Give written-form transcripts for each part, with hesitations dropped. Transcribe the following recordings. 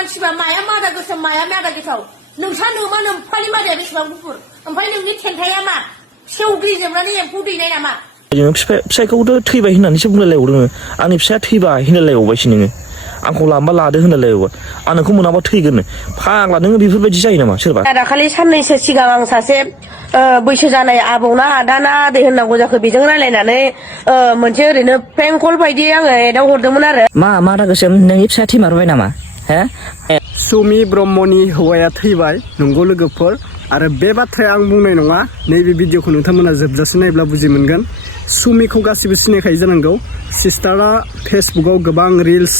मानसिबा माया मादा गोसोम माया मादा गेसाव नोंसा मा नोम्फानि मादाया बेसेबां गुफुर ओमफ्राय नोंनि थेन्थाया मा सेवग्लिजोबनानै एम्फौ दैनाय नामा जोङो फिसायखौथ' थैबाय होननानैसो बुंलायलायबावदों आंनि फिसाया थैबाय होनलायलायबावबायसो नोङो आंखौ लांबा लादो होनलायलायबावबाय आं नोंखौ मोनाबा थैगोननो फाग्ला नोङो बेफोरबायदि जायो नामा सोरबा दाखालि साननैसो सिगां आं सासे बैसो जानाय आबौना आदाना आदै होननांगौ जाखो बेजों रायलायनानै मोनसे ओरैनो प्रेंक कल बायदि आङो एदाव हरदोंमोन आरो मा दागोसोम नोंनि फिसाया थैमारबाय नामा हे सुमि ब्रह्मनि हौवाया थैबाय नंगौ लोगोफोर आरो बे बाथ्राया आं बुंनाय नङा नैबे भिडिअखौ नोंथांमोना जोबजासे नायब्ला बुजि मोनगोन सुमिखौ गासिबो सिनायखायो जानांगौ सिस्टारा फेसबुकाव गोबां रिल्स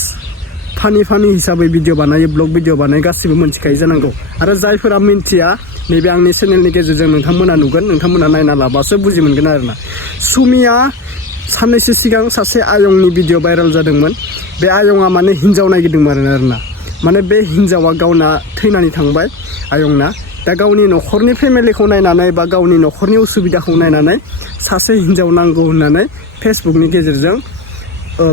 फानि हिसाबै भिडिअ बानायो ब्लग भिडिअ बानायो गासिबो मिन्थिखायो जानांगौ आरो जायफोरा मिन्थिया नैबे आंनि चेनेलनि गेजेरजों नोंथांमोना नुगोन नोंथांमोना नायना लाबासो बुजि मोनगोन आरोना सुमिया साननैसो सिगां सासे आयंनि भिडिअ भाइरेल जादोंमोन बे आयंआ माने हिन्जाव नागिरदोंमोन आरोना माने बे हिन्जावा गावना थैनानै थांबाय आयंना दा गावनि न'खरनि फेमिलिखौ नायनानै बा गावनि न'खरनि उसुबिदाखौ नायनानै सासे हिन्जाव नांगौ होननानै फेसबुकनि गेजेरजों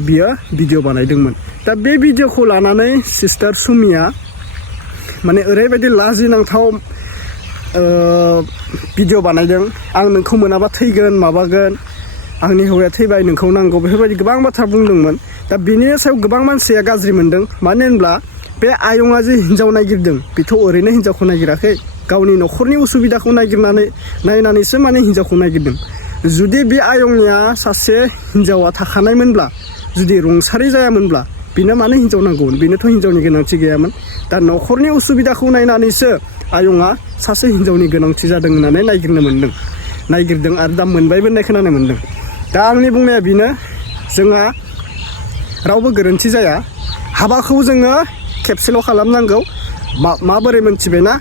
बियो भिडिअ बानायदोंमोन दा बे भिडिअखौ लानानै सिस्टार सुमिया माने ओरैबायदि लाजिनांथाव भिडिअ बानायदों आं नोंखौ मोनाबा थैगोन माबागोन आंनि हौवाया थैबाय नोंखौ नांगौ बेफोरबायदि गोबां बाथ्रा बुंदोंमोन दा बिनि सायाव गोबां मानसिया गाज्रि मोनदों मानो होनब्ला बे आयंआ जे हिन्जाव नागिरदों बेथ' ओरैनो हिन्जावखौ नागिराखै गावनि न'खरनि उसुबिदाखौ नायनानैसो माने हिन्जावखौ नागिरदों जुदि बे आयंनिया सासे हिन्जावा थाखानायमोनब्ला जुदि रुंसारि जायामोनब्ला बेनो मानो हिन्जाव नांगौमोन बेनोथ' हिन्जावनि गोनांथि गैयामोन दा न'खरनि उसुबिदाखौ नायनानैसो आयंआ सासे हिन्जावनि गोनांथि जादों होननानै नायगिरदों आरो दा मोनबायबो होननाय खोनानो मोन्दों दा आंनि बुंनाया बेनो जोंहा रावबो गोरोन्थि जाया हाबाखौ जोङो खेबसेल' खालामनांगौ माबोरै मोनथिबायना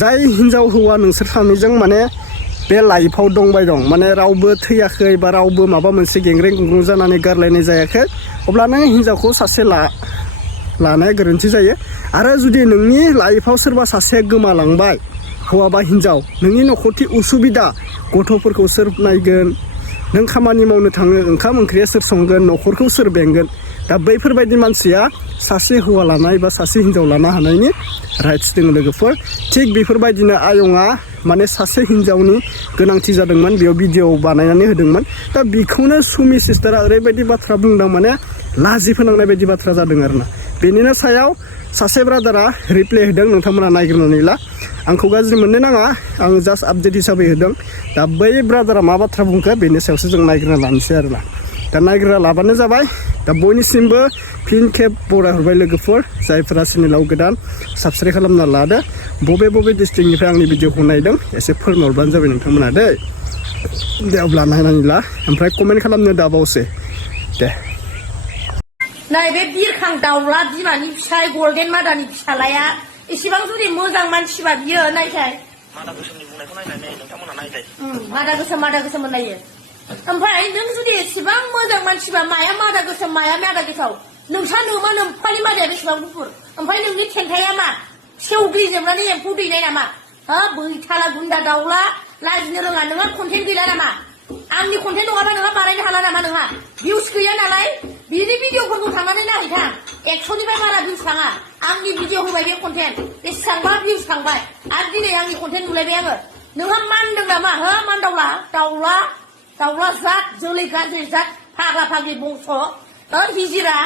जाय हिन्जाव हौवा नोंसोर सानैजों माने बे लाइफआव दंबाय दं माने रावबो थैयाखै बा रावबो माबा मोनसे गेंग्रें गुंग्रुं जानानै गारलायनाय जायाखै अब्ला नों हिन्जावखौ सासे लानाया गोरोन्थि जायो आरो जुदि नोंनि लाइफआव सोरबा सासेया गोमालांबाय हौवा बा हिन्जाव नोंनि न'खरनि उसुबिदा गथ'फोरखौ सोर नायगोन नों खामानि मावनो थाङो ओंखाम ओंख्रिया सोर संगोन न'खरखौ सोर बेंगोन दा बैफोरबायदि मानसिया सासे हौवा लानाय बा सासे हिन्जाव लानो हानायनि राइट्स दङ लोगोफोर थिग बेफोरबायदिनो आयंआ माने सासे हिन्जावनि गोनांथि जादोंमोन बेयाव भिडिअ बानायनानै होदोंमोन दा बेखौनो सुमि सिस्टारा ओरैबायदि बाथ्रा बुंदों माने लाजि फोनांनाय बायदि बाथ्रा जादों आरोना बेनिनो सायाव सासे ब्रादारा रिप्लाइ होदों नोंथांमोना नायग्रोनानै ला आंखौ गाज्रि मोननो नाङा आं जास्ट आपडेट हिसाबै होदों दा बै ब्रादारा मा बाथ्रा बुंखो बेनि सायावसो जों नायग्रोना लानोसै आरोना दा नायग्रोना लाबानो जाबाय दा बयनिसिमबो फिन खेब बरायहरबाय लोगोफोर जायफोरा चेनेलाव गोदान साबस्क्राइब खालामना लादो बबे डिस्ट्रिक्टनिफ्राय आंनि भिडिअखौ नायदों एसे फोरमायहरबानो जाबाय नोंथांमोना दे अब्ला नायनानै ला ओमफ्राय कमेन्ट खालामनो दाबावसै दे नैबे बिरखां दाउला बिमानि फिसाय गल्डेन मादानि फिसालाया एसेबां जुदि मोजां मानसिबा बियो नायसाय मादा गोसोमनि बुंनायखौ नायनानै नोंथांमोना नायदो मादा गोसोम नायो ओमफ्राय नों जुदि एसेबां मोजां मानसिबा माया मादा गोसोम माया मादा गेसाव नोंसा मा नोम्फानि मादाया बेसेबां गुफुर ओमफ्राय नोंनि थेन्थाया मा सेवग्लिजोबनानै एम्फौ दैनाय नामा बैथाला गुन्दा दाउला लाजिनो रोङा नोंहा कन्टेन्ट गैला नामा आंनि कन्टेन्ट नङाबा नोंहा बानायनो हाला नामा नोंहा भिउस गैया नालाय बिनि भिडिअफोरखौ थांनानै नायहैथां 100निफ्राय बारा भिउस थाङा आंनि भिडिअ होबाय बे कन्टेन्ट बेसेबांबा भिउस थांबाय आरो दिनै आंनि कन्टेन्ट नुलायबाय आङो नोंहा मानदों नामा मानदावला दाउला जात जोलै गाज्रि जात फाग्ला फाग्लि बंस' हिजिरा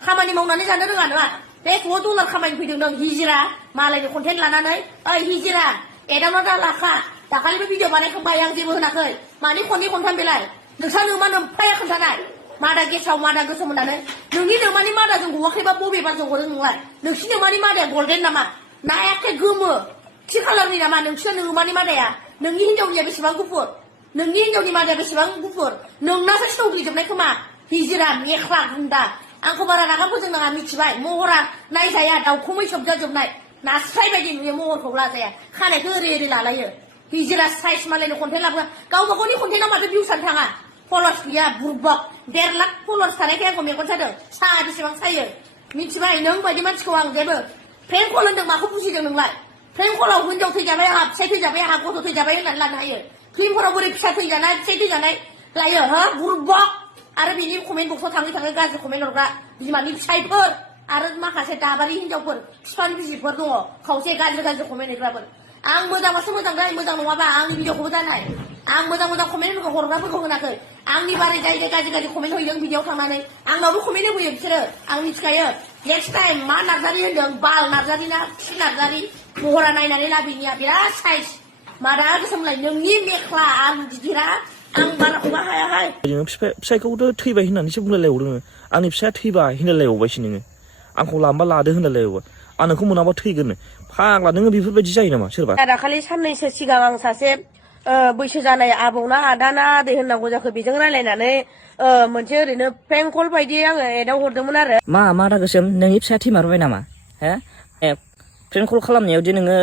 खामानि मावनानै जानो रोङा नङा बे $1 खामायनो फैदों नों हिजिरा मालायनि कन्टेन्ट लानानै ओइ हिजिरा एदावना दा लाखा दाखालिबो भिडिअ बानायखांबाय आं जेबो होनाखै मानि खनथाम बेलाय नोंसा नोमा नोम्फाया खोन्थानाय मादा गेसाव मादा गोसोम होननानै नोंनि नोमानि मादाजों गवाखैबा बबे बारजों गदों नोंलाय नोंसिनि नोमानि मादाया गल्डेन नामा ना एखे गोमो थि खालारनि नामा नोंसोर नोमानि मादाया नोंनि हिन्जावनिया बेसेबां गुफुर नोंनि हिन्जावनि मादाया बेसेबां गुफुर नोंनासो सेवग्लिजोबनाय खोमा हिजिरा मेख्ला गुन्दा आंखौ बारा रागा फोजोंनाङा मिथिबाय महरा नायजाया दाउखौ मैसोब जाजोबनाय नास्राय बायदि नुयो महरखौ लाजाया खानायखौ ओरै लालायो हिजिरा साइज मालायनि कन्टेन्ट लाबोआ गावबा गावनि कन्टेन्टआव माथो भिउसानो थाङा फलोवार्स गैया बुरबक 1.5 लाख फलोवार्स थानायखाय आंखौ मेगन सादों साहा बेसेबां सायो मिथिबाय नों बायदि मानसिखौ आं जेबो फ्रेंक कल होनदों माखौ बुजिदों नोंलाय फ्रेंक कलाव हिन्जाव थैजाबाय आंहा फिसाय थैजाबाय आंहा गथ' थैजाबाय होननानै लानो हायो फिल्मफोराव बोरै फिसा थैजानाय फिसाय थैजानाय लायो बुरबक आरो बिनि कमेन्ट बक्सआव थाङै गाज्रि कमेन्ट हरग्रा बिमानि फिसायफोर आरो माखासे माखासे दाबारि हिनजावफोर बिफानि बिसिफोर दङ खावसे गाज्रि गाज्रि कमेन्ट होग्राफोर आं मोजांबासो मोजां दै मोजां नङाबा आंनि भिडिअखौबो दानाय आं मोजां कमेन्टफोरखौ हरग्राफोरखौ होनाखै आंनि बारै जाय जाय गाज्रि गाज्रि कमेन्ट होयो भिडिअआव थांनानै आंनावबो कमेन्ट होबोयो बिसोरो आं मिथिखायो नेक्स्ट टाइम मा नार्जारि होनदों बाल नार्जारि ना खि नार्जारि महरा नायनानै ला बिनिया बिराद साइज मादा गोसोमलाय नोंनि मेख्ला आं गिदिरा आं बाराखौबा हायाहाय नोङो फिसायखौथ' थैबाय होननानैसो बुंलायलायबावदों नोङो आंनि फिसाया थैबाय होनलायलायबावबायसो नोङो आंखौ लांबा लादो होनलायलायबावबाय आं नोंखौ मोनाबा थैगोननो फाग्ला नोङो बेफोरबायदि जायो नामा सोरबा दाखालि साननैसो सिगां आं सासे बैसो जानाय आबौना आदाना आदै होननांगौ जाखो बेजों रायलायनानै मोनसे ओरैनो प्रेंक कल बायदि आङो एदाव हरदोंमोन आरो मा आदा गोसोम नोंनि फिसाया थैमारबाय नामा हो फ्रेन्ड कल खालामनायावदि नोङो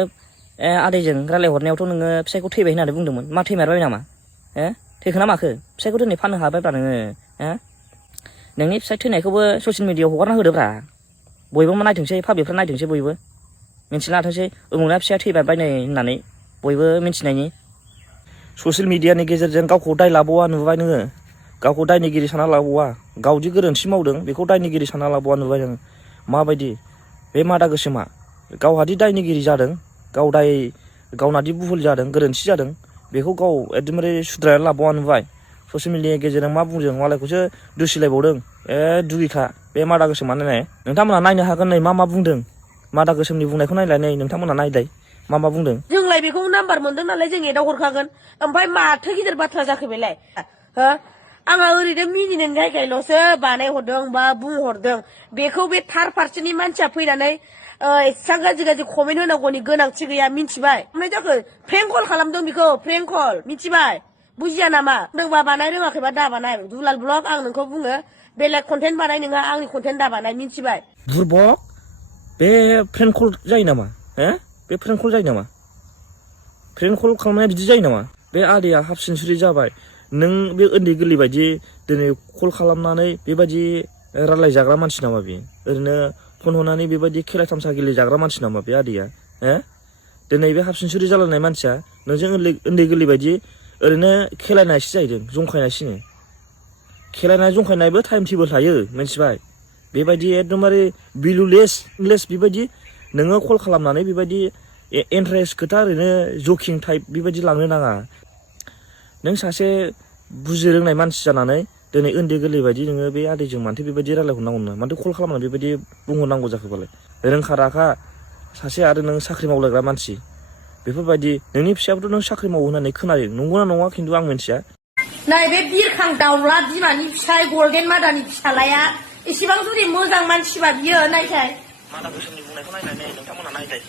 आदैजों रायलायहरनायावथ' नोङो फिसायखौ थैबाय होननानै बुंदोंमोन मा थैमारबाय नामा हो थैखो ना माखो फिसायखौ दिनै फाननो हाबायब्रा नोङो हो नोंनि फिसाय थैनायखौबो ससियेल मिडियायाव हगारना होदोब्रा बयबो नायथोंसै पाब्लिकफ्रा नायथोंसै बयबो मिन्थिना लाथोंसै उमुगना फिसाया थैबाय बायनाय होननानै बयबो मिन्थिनायनि ससियेल मिडियानि गेजेरजों गावखौ दाय लाबावा नुबाय नोङो गावखौ दायनिगिरि सानना लाबावा गावदि गोरोन्थि मावदों बेखौ दायनिगिरि सानना लाबावा नुबाय नोङो माबायदि बे मादा गोसोमा गावहादि दायनिगिरि जादों गावनादि भुल जादों गोरोन्थि जादों बेखौ गाव एकदमबारे सुद्रायना लाबावा नुबाय ससियेल मिडियानि गेजेरजों मा बुंदों मालायखौसो दुसिलायबावदों दुगिखा बे मादा गोसोमा नायनाय नोंथांमोना नायनो हागोन नै मा बुंदों मादा गोसोमनि बुंनायखौ नायलाय नै नोंथांमोना नायलाय मा बुंदों जोंलाय बेखौ नाम्बार मोनदों नालाय जों एदाव हरखागोन ओमफ्राय माथो गिदिर बाथ्रा जाखो बेलाय हो आंहा ओरैनो मिनिनो थाखायल'सो बानायहरदों बा बुंहरदों बेखौ बे थार फारसेनि मानसिया फैनानै एसेबां गाज्रि कमेन्ट होनांगौनि गोनांथि गैया मिथिबाय ओमफ्राय जाखो प्रेंक कल खालामदों बेखौ प्रेंक कल मिथिबाय बुजिया नामा रोंबा बानाय रोङाखैबा दा बानाय दुलाल ब्लग आं नोंखौ बुङो बेलेग कन्टेन्ट बानाय नोङा आंनि कन्टेन्ट दा बानाय मिथिबाय बुरबक बे प्रेंक कल जायो नामा बे प्रेंक कल जायो नामा प्रेंक कल खालामनाया बिदि जायो नामा बे आदैया हाफ सेन्सुरि जाबाय नों बे उन्दै गोरलै बायदि दिनै कल खालामनानै बेबायदि रायलायजाग्रा मानसि नामा बेयो ओरैनो फन हरनानै बेबायदि खेला थामसा गेलेजाग्रा मानसि नामा बे आदैया दिनै बे हाफ सेन्सुरि जालायनाय मानसिया नोंजों उन्दै गोरलै बायदि ओरैनो खेलायनायसो जाहैदों जंखायनायसो खेलायनाय जंखायनायबो टाइम टेबोल थायो मिथिबाय बेबायदि एकदमबारे भेलुलेस बेबायदि नोङो कल खालामनानै बेबायदि इन्टारेस्ट खोथा ओरैनो जकिं टाइप बेबायदि लांनो नाङा नों सासे बुजि रोंनाय मानसि जानानै दिनै उन्दै गोरलै बायदि नोङो बे आदैजों मानोथो बेबायदि रायलायहरनांगौ ना मानोथो कल खालामनानै बेबायदि बुंहरनांगौ जाखोबालाय रोंखा राखा सासे आरो नों साख्रि मावलायग्रा मानसि बेफोरबायदि नोंनि फिसायाबोथ' नों साख्रि मावो होननानै खोनायो नंगौना नङा खिन्थु आं मिथिया नैबे बिरखां दाउला बिमानि फिसाय गल्डेन मादानि फिसालाया इसेबां जुदि मोजां मानसिबा बियो नायसाय मादा गोसोमनि बुंनायखौ नायनानै नोंथांमोना नायलाय